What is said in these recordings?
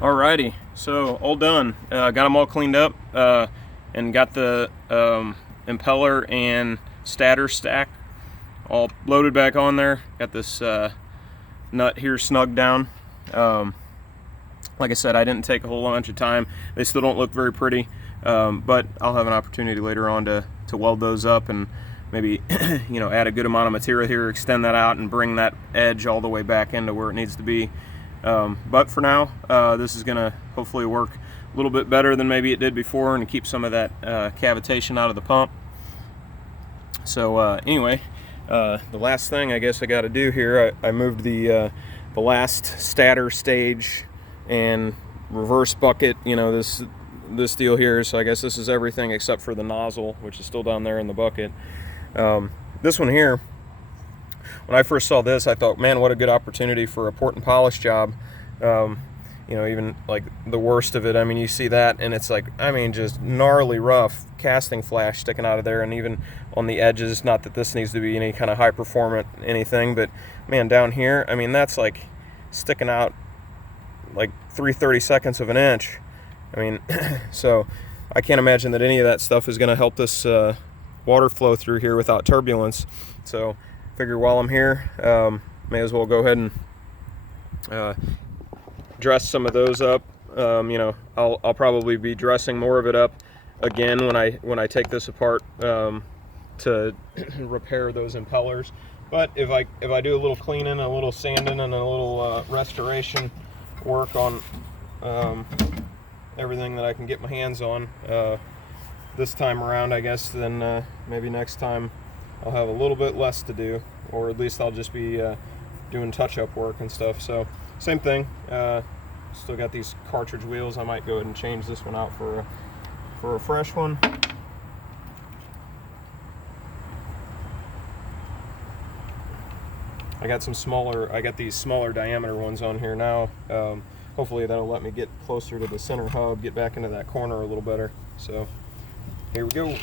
Alrighty, so all done. Got them all cleaned up and got the impeller and stator stack all loaded back on there. Got this nut here snugged down. Like I said, I didn't take a whole bunch of time. They still don't look very pretty, but I'll have an opportunity later on to weld those up and maybe add a good amount of material here, extend that out, and bring that edge all the way back into where it needs to be. But for now, this is going to hopefully work a little bit better than maybe it did before and keep some of that cavitation out of the pump. So anyway, the last thing I guess I got to do here, I moved the last stator stage and reverse bucket, this deal here. So I guess this is everything except for the nozzle, which is still down there in the bucket. This one here, when I first saw this, I thought, man, what a good opportunity for a port and polish job. Even like the worst of it, I mean, you see that and it's like, I mean, just gnarly rough casting flash sticking out of there, and even on the edges, not that this needs to be any kind of high performant anything, but man, down here, I mean, that's like sticking out like 3/32 of an inch. I mean, so I can't imagine that any of that stuff is going to help this water flow through here without turbulence. So figure while I'm here, may as well go ahead and dress some of those up. I'll probably be dressing more of it up again when I take this apart to repair those impellers. But if I do a little cleaning, a little sanding, and a little restoration work on everything that I can get my hands on this time around, I guess, then maybe next time I'll have a little bit less to do, or at least I'll just be doing touch-up work and stuff. So same thing, still got these cartridge wheels. I might go ahead and change this one out for a fresh one. I got these smaller diameter ones on here now. Hopefully that'll let me get closer to the center hub, get back into that corner a little better. So here we go.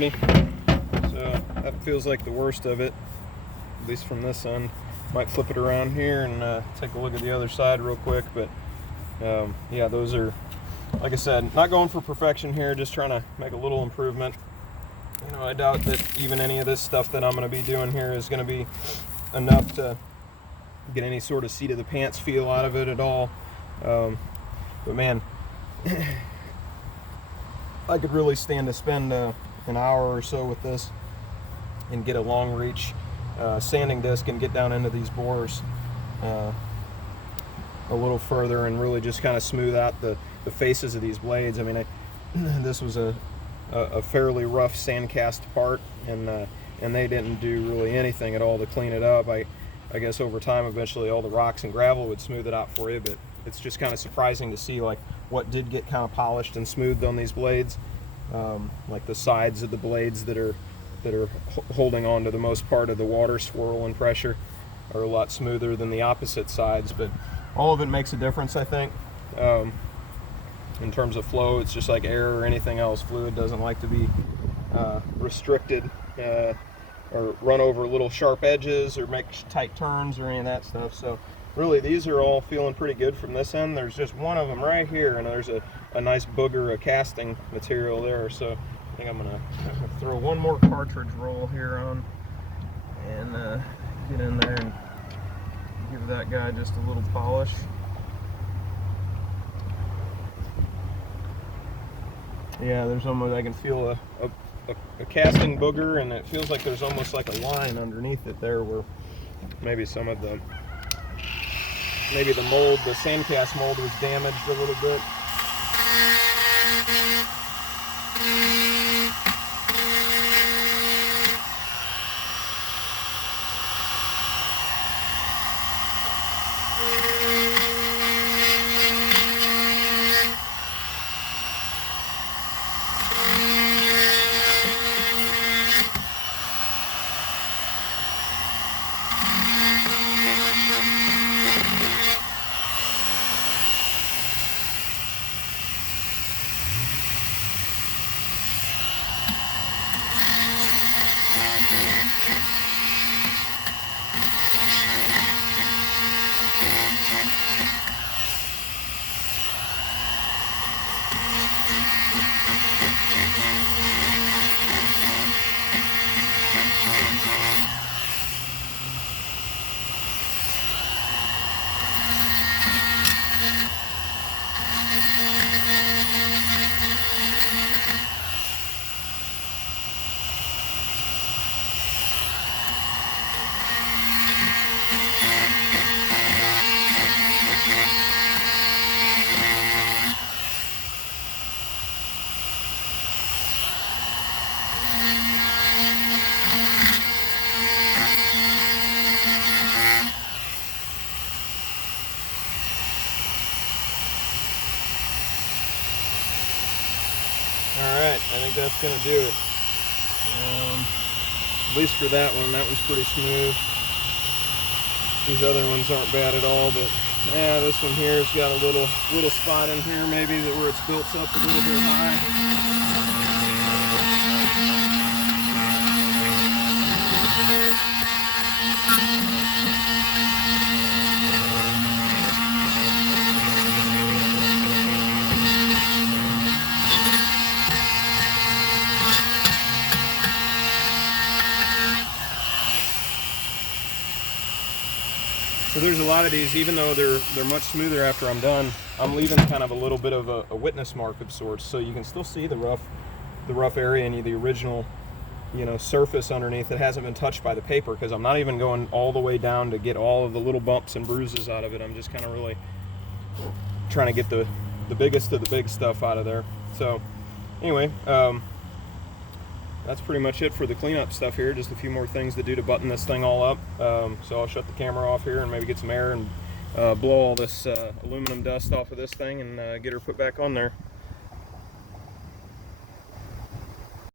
already. So that feels like the worst of it, at least from this end. Might flip it around here and take a look at the other side real quick. But yeah, those are, like I said, not going for perfection here, just trying to make a little improvement. You know, I doubt that even any of this stuff that I'm going to be doing here is going to be enough to get any sort of seat of the pants feel out of it at all. But man, I could really stand to spend an hour or so with this and get a long reach sanding disc and get down into these bores a little further and really just kind of smooth out the faces of these blades. I mean, this was a fairly rough sand cast part, and they didn't do really anything at all to clean it up. I guess over time, eventually all the rocks and gravel would smooth it out for you, but it's just kind of surprising to see like what did get kind of polished and smoothed on these blades. Like the sides of the blades that are holding on to the most part of the water swirl and pressure are a lot smoother than the opposite sides, but all of it makes a difference, I think. In terms of flow, it's just like air or anything else. Fluid doesn't like to be restricted or run over little sharp edges or make tight turns or any of that stuff. So really, these are all feeling pretty good from this end. There's just one of them right here, and there's a nice booger of casting material there. So I think I'm gonna throw one more cartridge roll here on and get in there and give that guy just a little polish. Yeah, there's almost, I can feel a casting booger, and it feels like there's almost like a line underneath it there where maybe some of the mold, the sand cast mold, was damaged a little bit. Alright, I think that's going to do it. At least for that one. That one's pretty smooth. These other ones aren't bad at all, but yeah, this one here has got a little spot in here maybe that where it's built up a little bit high. So there's a lot of these, even though they're much smoother after I'm done, I'm leaving kind of a little bit of a witness mark of sorts, so you can still see the rough area and the original, you know, surface underneath that hasn't been touched by the paper, because I'm not even going all the way down to get all of the little bumps and bruises out of it. I'm just kind of really trying to get the biggest of the big stuff out of there. So anyway, that's pretty much it for the cleanup stuff here. Just a few more things to do to button this thing all up. So I'll shut the camera off here and maybe get some air and blow all this aluminum dust off of this thing and get her put back on there.